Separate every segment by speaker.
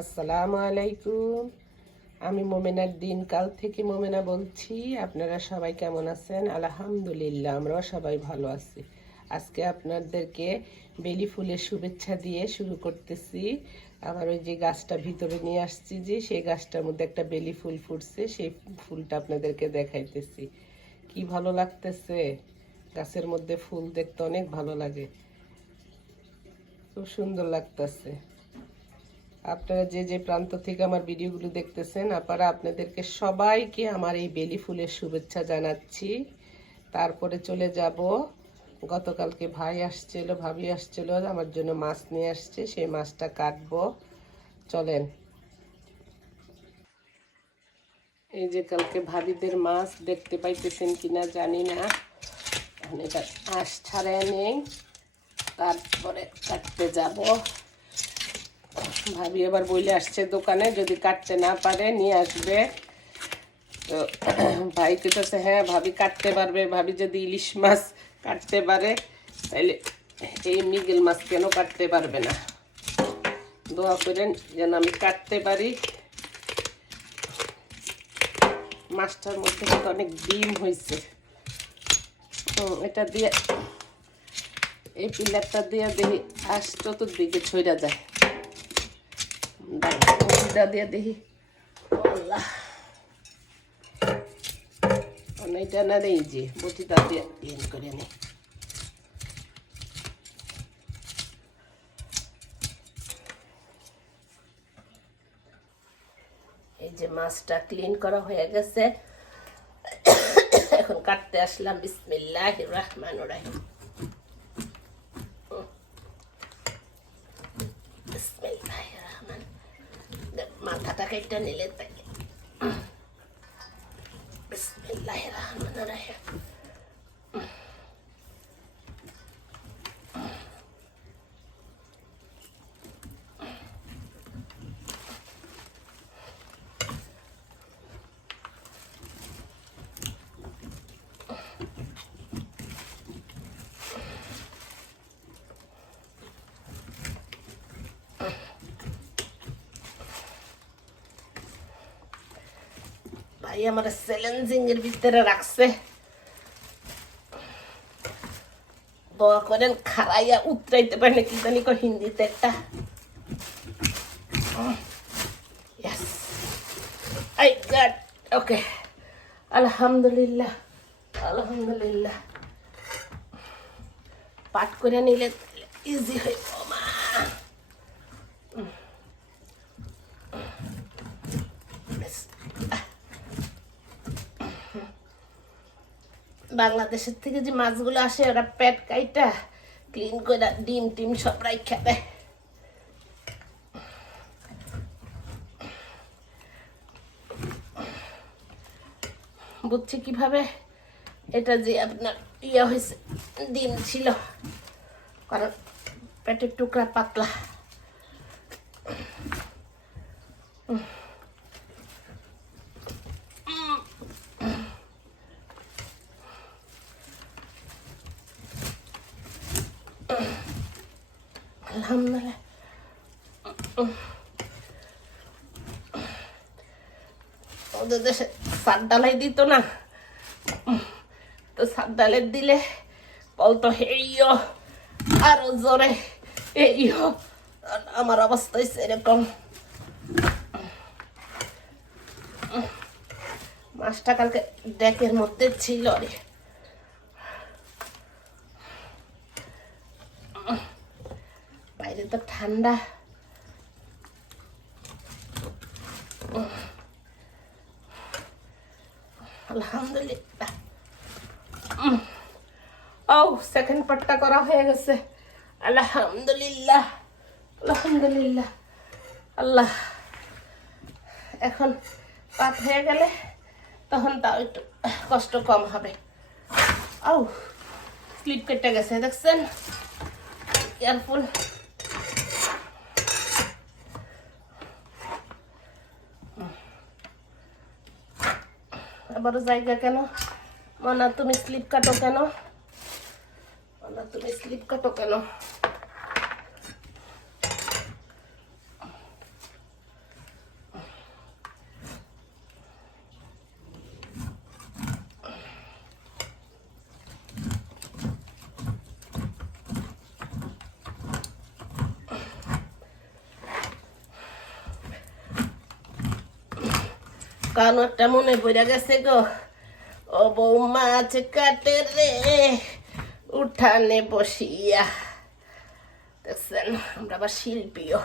Speaker 1: আসসালামু আলাইকুম। আমি মোমেনার দিন, কাল থেকে মোমেনা বলছি। আপনারা সবাই কেমন আছেন? আলহামদুলিল্লাহ, আমরাও সবাই ভালো আছি। আজকে আপনাদেরকে বেলি ফুলের শুভেচ্ছা দিয়ে শুরু করতেছি। আমার ওই যে গাছটা ভিতরে নিয়ে আসছি যে, সেই গাছটার মধ্যে একটা বেলি ফুল ফুটছে, সেই ফুলটা আপনাদেরকে দেখাইতেছি। কি ভালো লাগতেছে? গাছের মধ্যে ফুল দেখতে অনেক ভালো লাগে। খুব সুন্দর লাগতেছে। আপনারা যে যে প্রান্ত থেকে আমার ভিডিওগুলো দেখতেছেন, আপনারা আপনাদেরকে সবাইকে আমার এই বেলি ফুলের শুভেচ্ছা জানাচ্ছি। তারপরে চলে যাব। গতকালকে ভাই আসছিল, ভাবি আসছিল, আমার জন্য মাছ নিয়ে আসছে, সেই মাছটা কাটবো। চলেন। এই যে কালকে ভাবিদের মাছ দেখতে পাইতেছেন কিনা জানি না। এটা আঁশ নেই। তারপরে কাটতে যাব। ভাবি এবার বইলে আসছে দোকানে, যদি কাটতে না পারে নিয়ে আসবে। তো ভাই কেটেছে হ্যাঁ ভাবি কাটতে পারবে, ভাবি যদি ইলিশ মাছ কাটতে পারে তাহলে এই মিগেল মাছ কেন কাটতে পারবে না? দোয়া করেন যেন আমি কাটতে পারি। মাছটার মধ্যে কিন্তু অনেক ডিম হয়েছে এটা দিয়ে এই পিলারটা দিয়ে দেখি আস চতুর্দিকে ছইরা যায়। বটিটা দিয়ে দেখি আল্লাহ। অনেকটা না দেই যে, বটিটা দিয়ে ক্লিন করে নেই এই যে মাছটা ক্লিন করা হয়ে গেছে। এখন কাটতে আসলাম। বিসমিল্লাহ রহমান রাহিম বিসমিল্লাহির রহমান মাথাটা কেটে নিলে তাই বিসমিল্লাহির ভাই আমার চ্যালেঞ্জিং এর ভিতরে রাখছে দোয়া করেন খারাইয়া উতরাইতে পারে না কি জানি কো হিন্দিতে একটা. I got okay. আলহামদুলিল্লাহ আলহামদুলিল্লাহ পাঠ করে নিলে ইজি হয়ে বাংলাদেশের থেকে যে মাছগুলো আসে, ওরা পেট কাইটা ক্লিন করে ডিম টিম সব রাইখা দেয়। বুঝছি কীভাবে? এটা যে আপনার ইয়ে হয়েছে, ডিম ছিল। কারণ পেটের টুকরা পাতলা। আলহামদুলিল্লাহ ওদের দেশে সাত ডালাই দিত না। তো সাত ডালের দিলে বলতো হেইও আরও জোরে এইও আমার অবস্থা হয়েছে এরকম মাছটা কালকে ডেকের মধ্যে ছিল রে। বাইরে তো ঠান্ডা। আলহামদুলিল্লাহ। ও সেকেন্ড পাটটা করা হয়ে গেছে। আলহামদুলিল্লাহ আলহামদুলিল্লাহ। আল্লাহ, এখন পাত হয়ে গেলে তখন তাও একটু কষ্ট কম হবে। ও স্লিপ কেটে গেছে, দেখছেন? কেয়ারফুল আবারও জায়গা কেন? মানা তুমি স্লিপ কাটো কেন? মানা তুমি স্লিপ কাটো কেন? কানোরটা মনে পড়ে গেছে গো। ও বউ মাছ কাটে রে, উঠানে বসিয়া। দেখছেন, আমরা আবার শিল্পীও।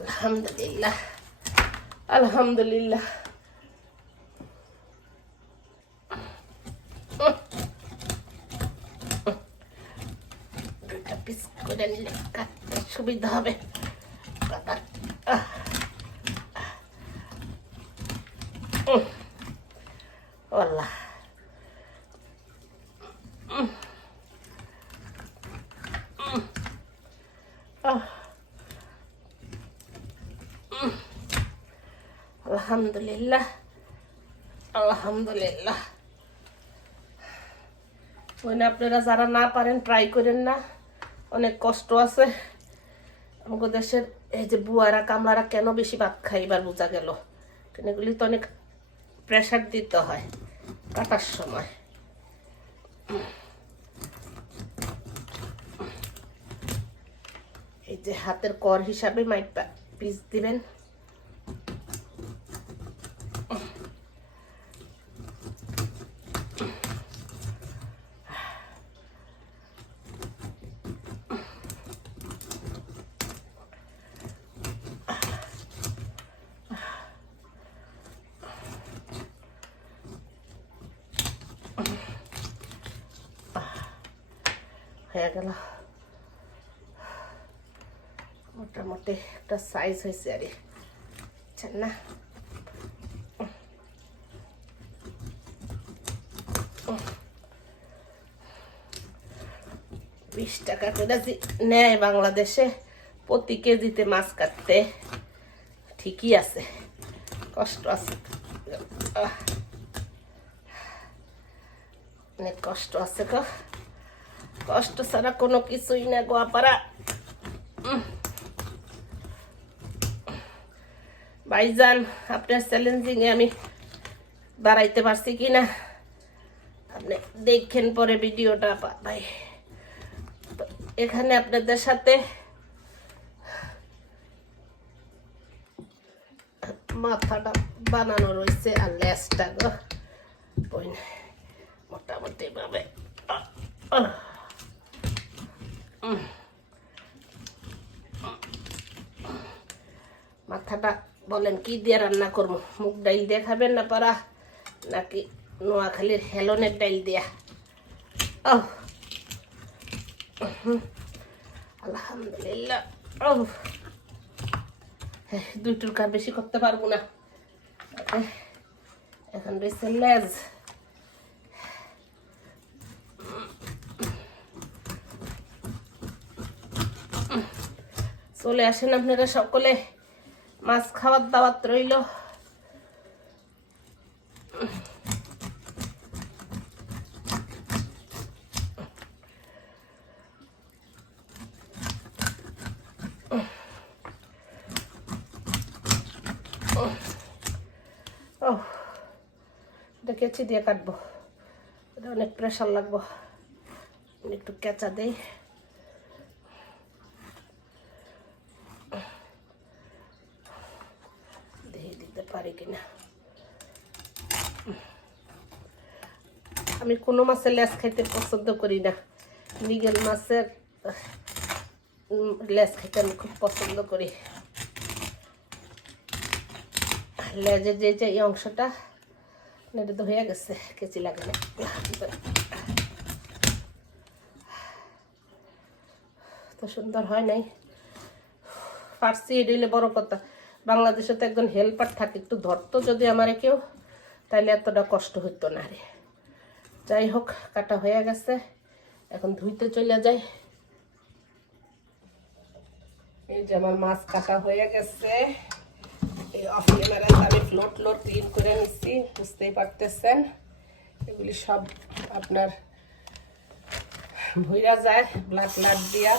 Speaker 1: আলহামদুলিল্লাহ আলহামদুলিল্লাহ। দুটা পিস করে নিলে কাটতে সুবিধা হবে। আলহামদুলিল্লাহ আলহামদুলিল্লাহ ওই আপনারা যারা না পারেন ট্রাই করেন না। অনেক কষ্ট আছে। আমাদের দেশের এই যে বুয়ারা, কামলারা কেন বেশি ভাত খাই এবার বোঝা গেল? এগুলি তো অনেক প্রেশার দিতে হয় কাটার সময়। এই যে হাতের কর হিসাবে মাইট পিস দিবেন। হয়ে গেল মোটামুটি একটা সাইজ হয়েছে আর কি। না বিশ টাকা করে নেয় বাংলাদেশে, প্রতি কেজিতে মাছ কাটতে ঠিকই আছে, কষ্ট আছে। অনেক কষ্ট আছে গো কষ্ট ছাড়া কোনো কিছুই না গোয়াপাড়া। ভাইজান, আপনার চ্যালেঞ্জিং এ আমি দাঁড়াইতে পারছি কি না? আপনি দেখেন পরে ভিডিওটা ভাই। এখানে আপনাদের সাথে মাথাটা বানানো রয়েছে আর লেসটা গো। মোটামুটি ভাবে। মাথাটা বলেন, কি দিয়ে রান্না করব? মুখ ডাইল দিয়ে খাবেন না পারা নাকি নোয়াখালীর হেলনের ডাইল দিয়া? ও আলহামদুলিল্লাহ। ও দুই টুকার বেশি করতে পারব না। এখন রয়েছে লেজ। চলে আসেন আপনারা সকলে। মাছ খাওয়ার দাওয়াত রইল। এটা কেচি দিয়ে কাটবো। এটা অনেক প্রেশার লাগবো। একটু কেঁচা দিয়ে দিতে পারি কিনা আমি কোনো মাছের লেজ খাইতে পছন্দ করি না। মৃগেল মাছের লেজ খাইতে আমি খুব পছন্দ করি। লেজের যে যে এই অংশটা, এটা তো হয়ে গেছে, কেচি লাগে না। তো সুন্দর হয় নাই। পারছি এটা বড় কথা। বাংলাদেশে তো একজন হেল্পার থাকে, একটু ধরতো যদি আমারে কেউ তাহলে এতটা কষ্ট হইতো না রে। যাই হোক, কাটা হয়ে গেছে। এখন ধুইতে চলে যাই। এই যে আমার মাছ কাটা হয়ে গেছে। এই অফ আমি ফ্লোট লোট ক্লিন করে নিচ্ছি বুঝতেই পারতেছেন। এগুলি সব আপনার ভইরা যায় ব্লাড ব্লাড দিয়া।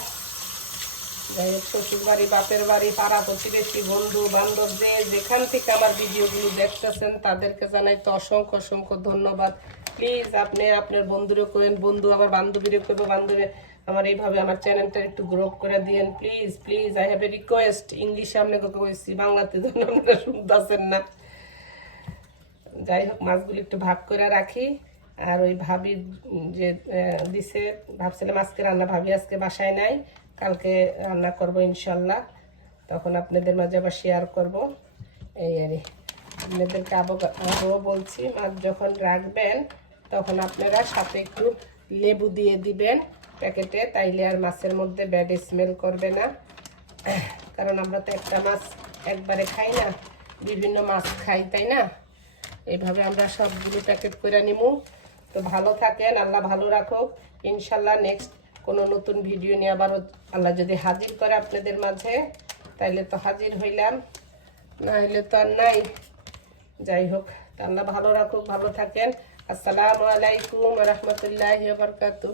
Speaker 1: যাই হোক শ্বশুর বাড়ি বাপের বাড়ি, পাড়া প্রতিবেশী, বন্ধু, বান্ধব, যে যেখান থেকে আমার ভিডিওগুলো দেখতেছেন, তাদেরকে জানাই তো অসংখ্য অসংখ্য ধন্যবাদ। প্লিজ আপনি আপনার বন্ধুরে করেন বন্ধু, আমার বান্ধবীরে করব বান্ধবী, আমার এইভাবে আমার চ্যানেলটা একটু গ্রো করে দিয়েন। Please please I have a request ইংলিশে আপনাকে কইছি, বাংলাতে যেন আপনারা শুনতেছেন না। যাই হোক মাছগুলো একটু ভাগ করে রাখি। আর ওই ভাবি যে দিছে, ভাবছিলাম আজকে রান্না, ভাবি আজকে বাসায় নাই। কালকে রান্না করব ইনশাল্লাহ। তখন আপনাদের মাঝে আবার শেয়ার করব। এই আর। আপনাদেরকে আবো বলছি। মাছ যখন রাখবেন, তখন আপনারা সাথে একটু লেবু দিয়ে দিবেন প্যাকেটে। তাইলে আর মাছের মধ্যে ব্যাড স্মেল করবে না। কারণ আমরা তো একটা মাছ একবারে খাই না, বিভিন্ন মাছ খাই, তাই না? এইভাবে আমরা সবগুলো প্যাকেট করে নিমু। তো ভালো থাকেন, আল্লাহ ভালো রাখুক। ইনশাল্লাহ নেক্সট কোনো নতুন ভিডিও নিয়ে আবারও আল্লাহ যদি হাজির করে আপনাদের মাঝে, তাইলে তো হাজির হইলাম। না হইলে তো আর নাই। যাই হোক আল্লাহ ভালো রাখুক ভালো থাকেন। আসসালামু আলাইকুম রহমতুল্লাহ বরকাতু